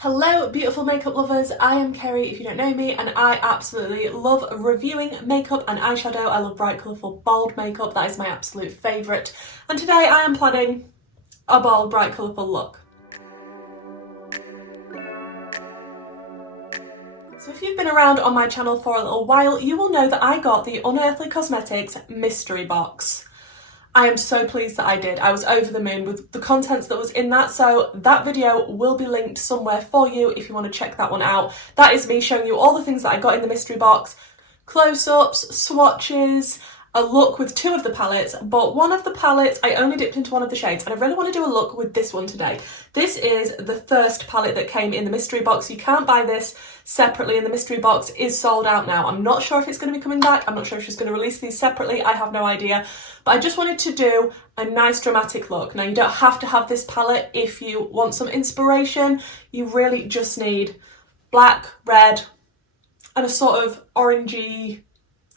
Hello beautiful makeup lovers, I am Kerry if you don't know me, and I absolutely love reviewing makeup and eyeshadow. I love bright, colourful, bold makeup, that is my absolute favourite. And today I am planning a bold, bright, colourful look. So if you've been around on my channel for a little while, you will know that I got the Unearthly Cosmetics mystery box. I am so pleased that I did. I was over the moon with the contents that was in that, so that video will be linked somewhere for you if you want to check that one out. That is me showing you all the things that I got in the mystery box, close-ups, swatches, a look with two of the palettes, but one of the palettes I only dipped into one of the shades, and I really want to do a look with this one today. This is the first palette that came in the mystery box. You can't buy this separately, and the mystery box is sold out now. I'm not sure if it's going to be coming back. I'm not sure if she's going to release these separately. I have no idea, but I just wanted to do a nice dramatic look. Now, you don't have to have this palette if you want some inspiration. You really just need black, red, and a sort of orangey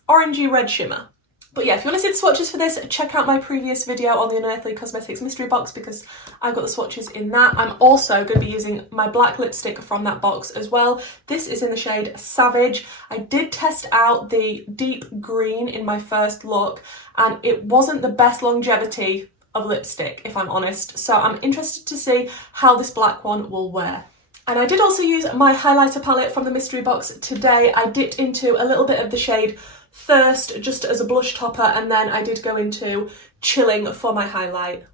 red shimmer. But yeah, if you want to see the swatches for this, check out my previous video on the Unearthly Cosmetics mystery box because I've got the swatches in that. I'm also going to be using my black lipstick from that box as well. This is in the shade Savage. I did test out the deep green in my first look and it wasn't the best longevity of lipstick, if I'm honest. So I'm interested to see how this black one will wear. And I did also use my highlighter palette from the mystery box today. I dipped into a little bit of the shade Thirst just as a blush topper, and then I did go into Chilling for my highlight.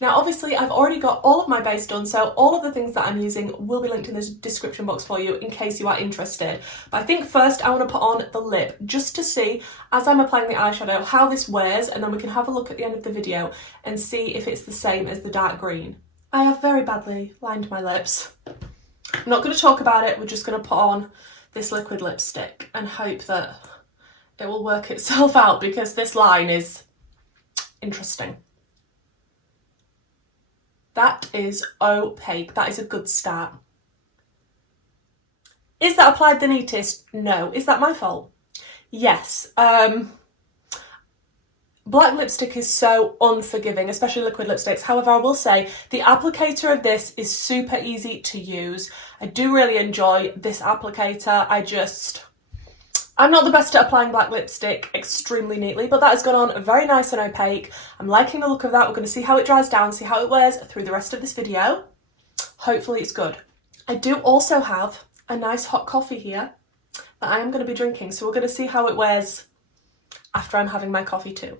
Now obviously I've already got all of my base done, so all of the things that I'm using will be linked in the description box for you in case you are interested. But I think first I want to put on the lip just to see, as I'm applying the eyeshadow, how this wears, and then we can have a look at the end of the video and see if it's the same as the dark green. I have very badly lined my lips. I'm not going to talk about it, we're just going to put on this liquid lipstick and hope that it will work itself out because this line is interesting. That is opaque. That is a good start. Is that applied the neatest? No. Is that my fault? Yes. Black lipstick is so unforgiving, especially liquid lipsticks. However, I will say the applicator of this is super easy to use. I do really enjoy this applicator. I'm not the best at applying black lipstick extremely neatly, but that has gone on very nice and opaque. I'm liking the look of that. We're going to see how it dries down, see how it wears through the rest of this video. Hopefully it's good. I do also have a nice hot coffee here that I am going to be drinking, so we're going to see how it wears after I'm having my coffee too.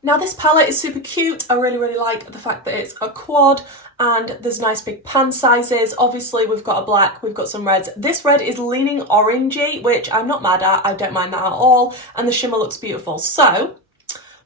Now this palette is super cute. I really like the fact that it's a quad and there's nice big pan sizes. Obviously we've got a black, we've got some reds. This red is leaning orangey, which I'm not mad at. I don't mind that at all. And the shimmer looks beautiful. So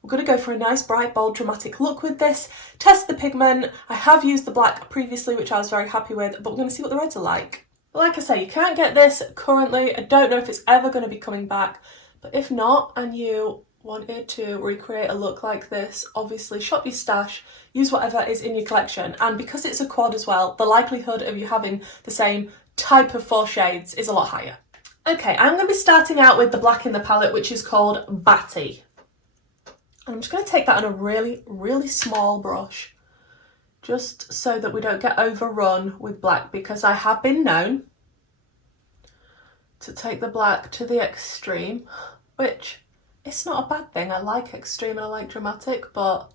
we're going to go for a nice bright, bold, dramatic look with this. Test the pigment. I have used the black previously, which I was very happy with, but we're going to see what the reds are like. Like I say, you can't get this currently. I don't know if it's ever going to be coming back, but if not, and you wanted to recreate a look like this, obviously shop your stash, use whatever is in your collection, and because it's a quad as well, the likelihood of you having the same type of 4 shades is a lot higher. Okay, I'm going to be starting out with the black in the palette, which is called Batty. And I'm just going to take that on a really small brush, just so that we don't get overrun with black, because I have been known to take the black to the extreme, which it's not a bad thing. I like extreme and I like dramatic, but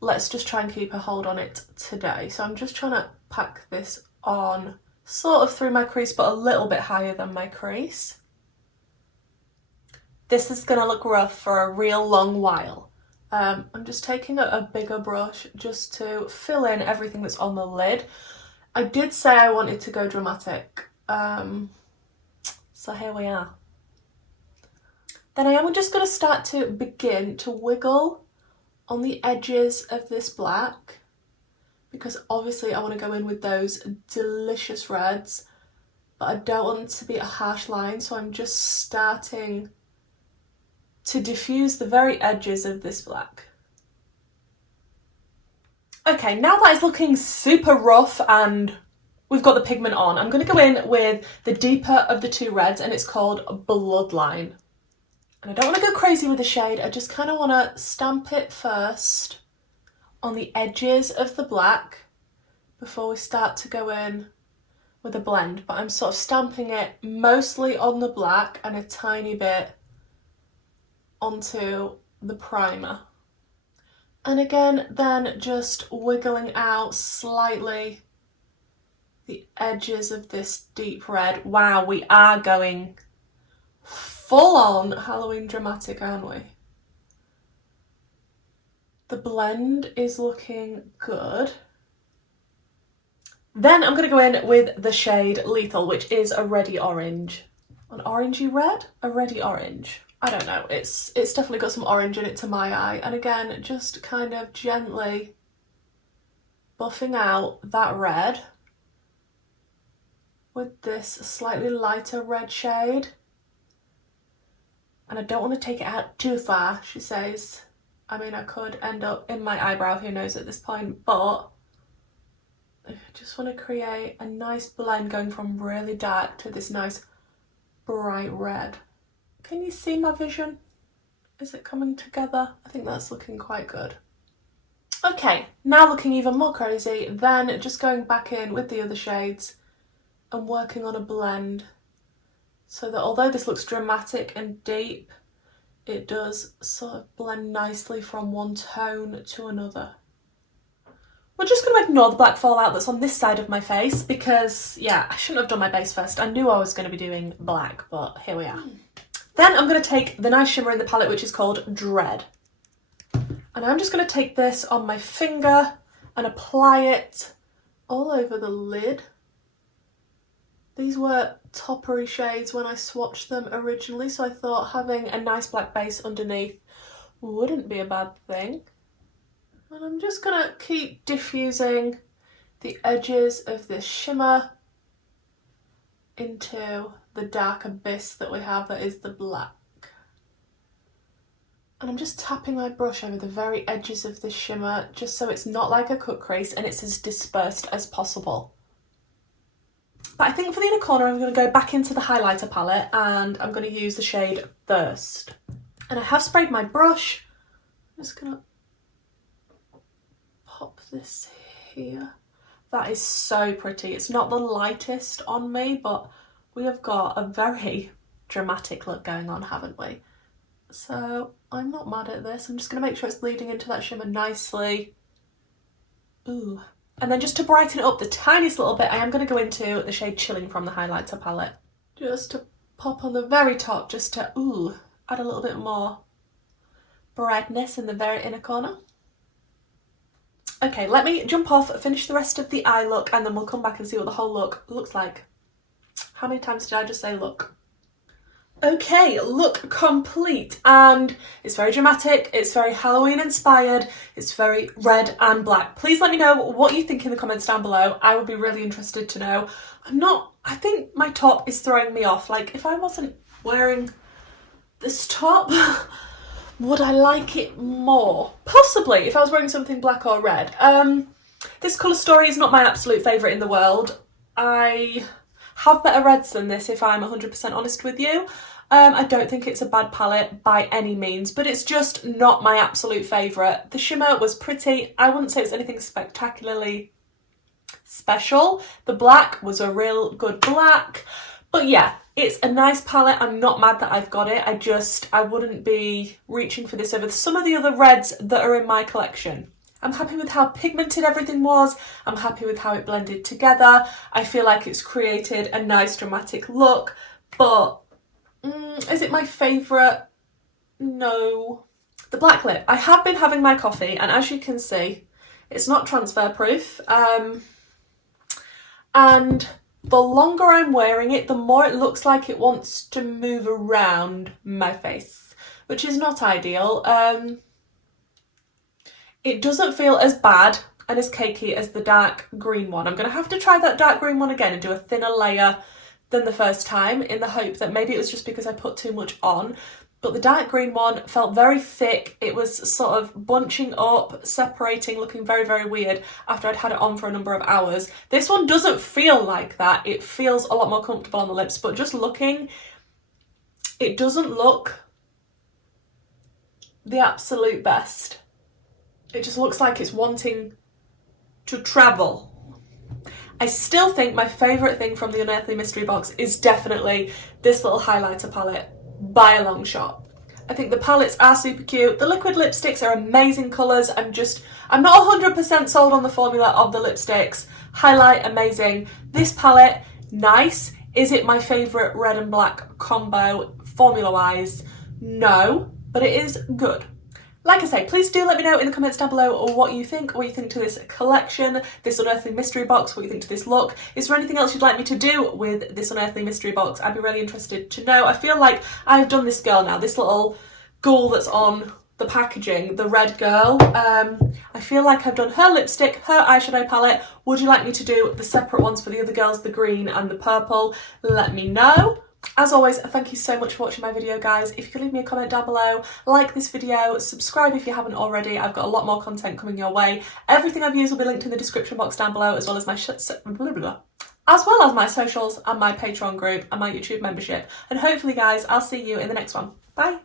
let's just try and keep a hold on it today. So I'm just trying to pack this on sort of through my crease, but a little bit higher than my crease. This is going to look rough for a real long while. I'm just taking a bigger brush just to fill in everything that's on the lid. I did say I wanted to go dramatic, so here we are. Then I am just going to start to begin to wiggle on the edges of this black, because obviously I want to go in with those delicious reds, but I don't want it to be a harsh line, so I'm just starting to diffuse the very edges of this black. Okay, now that it's looking super rough and we've got the pigment on, I'm going to go in with the deeper of the 2 reds, and it's called Bloodline. And I don't want to go crazy with the shade, I just kind of want to stamp it first on the edges of the black before we start to go in with a blend, but I'm sort of stamping it mostly on the black and a tiny bit onto the primer. And again, then just wiggling out slightly the edges of this deep red. Wow, we are going full on Halloween dramatic, aren't we? The blend is looking good. Then I'm going to go in with the shade Lethal, which is a reddy orange. An orangey red? A reddy orange. I don't know, it's definitely got some orange in it to my eye. And again, just kind of gently buffing out that red with this slightly lighter red shade. And I don't want to take it out too far, she says. I mean, I could end up in my eyebrow, who knows at this point, but I just want to create a nice blend going from really dark to this nice bright red. Can you see my vision? Is it coming together? I think that's looking quite good. Okay, now looking even more crazy, then just going back in with the other shades and working on a blend so that although this looks dramatic and deep, it does sort of blend nicely from one tone to another. We're just going to ignore the black fallout that's on this side of my face because, yeah, I shouldn't have done my base first. I knew I was going to be doing black, but here we are. Then I'm going to take the nice shimmer in the palette, which is called Dread. And I'm just going to take this on my finger and apply it all over the lid. These were toppery shades when I swatched them originally, so I thought having a nice black base underneath wouldn't be a bad thing. And I'm just going to keep diffusing the edges of this shimmer into the dark abyss that we have that is the black. And I'm just tapping my brush over the very edges of this shimmer just so it's not like a cut crease and it's as dispersed as possible. But I think for the inner corner I'm going to go back into the highlighter palette and I'm going to use the shade Thirst. And I have sprayed my brush. I'm just going to pop this here. That is so pretty. It's not the lightest on me, but we have got a very dramatic look going on, haven't we? So I'm not mad at this. I'm just going to make sure it's bleeding into that shimmer nicely. Ooh. And then just to brighten it up the tiniest little bit, I am going to go into the shade Chilling from the highlighter palette. Just to pop on the very top, just to, ooh, add a little bit more brightness in the very inner corner. Okay, let me jump off, finish the rest of the eye look, and then we'll come back and see what the whole look looks like. How many times did I just say look? Okay, look complete, and it's very dramatic, it's very Halloween inspired, it's very red and black. Please let me know what you think in the comments down below. I would be really interested to know. I think my top is throwing me off. Like, if I wasn't wearing this top, would I like it more? Possibly, if I was wearing something black or red. This colour story is not my absolute favourite in the world. I have better reds than this, if I'm 100% honest with you. I don't think it's a bad palette by any means, but it's just not my absolute favourite. The shimmer was pretty. I wouldn't say it's anything spectacularly special. The black was a real good black. But yeah, it's a nice palette. I'm not mad that I've got it. I wouldn't be reaching for this over some of the other reds that are in my collection. I'm happy with how pigmented everything was. I'm happy with how it blended together. I feel like it's created a nice dramatic look, but is it my favourite? No. The black lip. I have been having my coffee, and as you can see, it's not transfer proof. And the longer I'm wearing it, the more it looks like it wants to move around my face, which is not ideal. It doesn't feel as bad and as cakey as the dark green one. I'm going to have to try that dark green one again and do a thinner layer than the first time, in the hope that maybe it was just because I put too much on. But the dark green one felt very thick. It was sort of bunching up, separating, looking very, very weird after I'd had it on for a number of hours. This one doesn't feel like that. It feels a lot more comfortable on the lips, but just looking, it doesn't look the absolute best. It just looks like it's wanting to travel. I still think my favourite thing from the Unearthly mystery box is definitely this little highlighter palette, by a long shot. I think the palettes are super cute. The liquid lipsticks are amazing colours. I'm not 100% sold on the formula of the lipsticks. Highlight, amazing. This palette, nice. Is it my favourite red and black combo formula-wise? No, but it is good. Like I say, please do let me know in the comments down below what you think to this collection, this Unearthly mystery box, what you think to this look. Is there anything else you'd like me to do with this Unearthly mystery box? I'd be really interested to know. I feel like I've done this girl now, this little ghoul that's on the packaging, the red girl. I feel like I've done her lipstick, her eyeshadow palette. Would you like me to do the separate ones for the other girls, the green and the purple? Let me know. As always, thank you so much for watching my video, guys. If you could leave me a comment down below, like this video, subscribe if you haven't already. I've got a lot more content coming your way. Everything I've used will be linked in the description box down below, as well as my socials and my Patreon group and my YouTube membership. And hopefully, guys, I'll see you in the next one. Bye.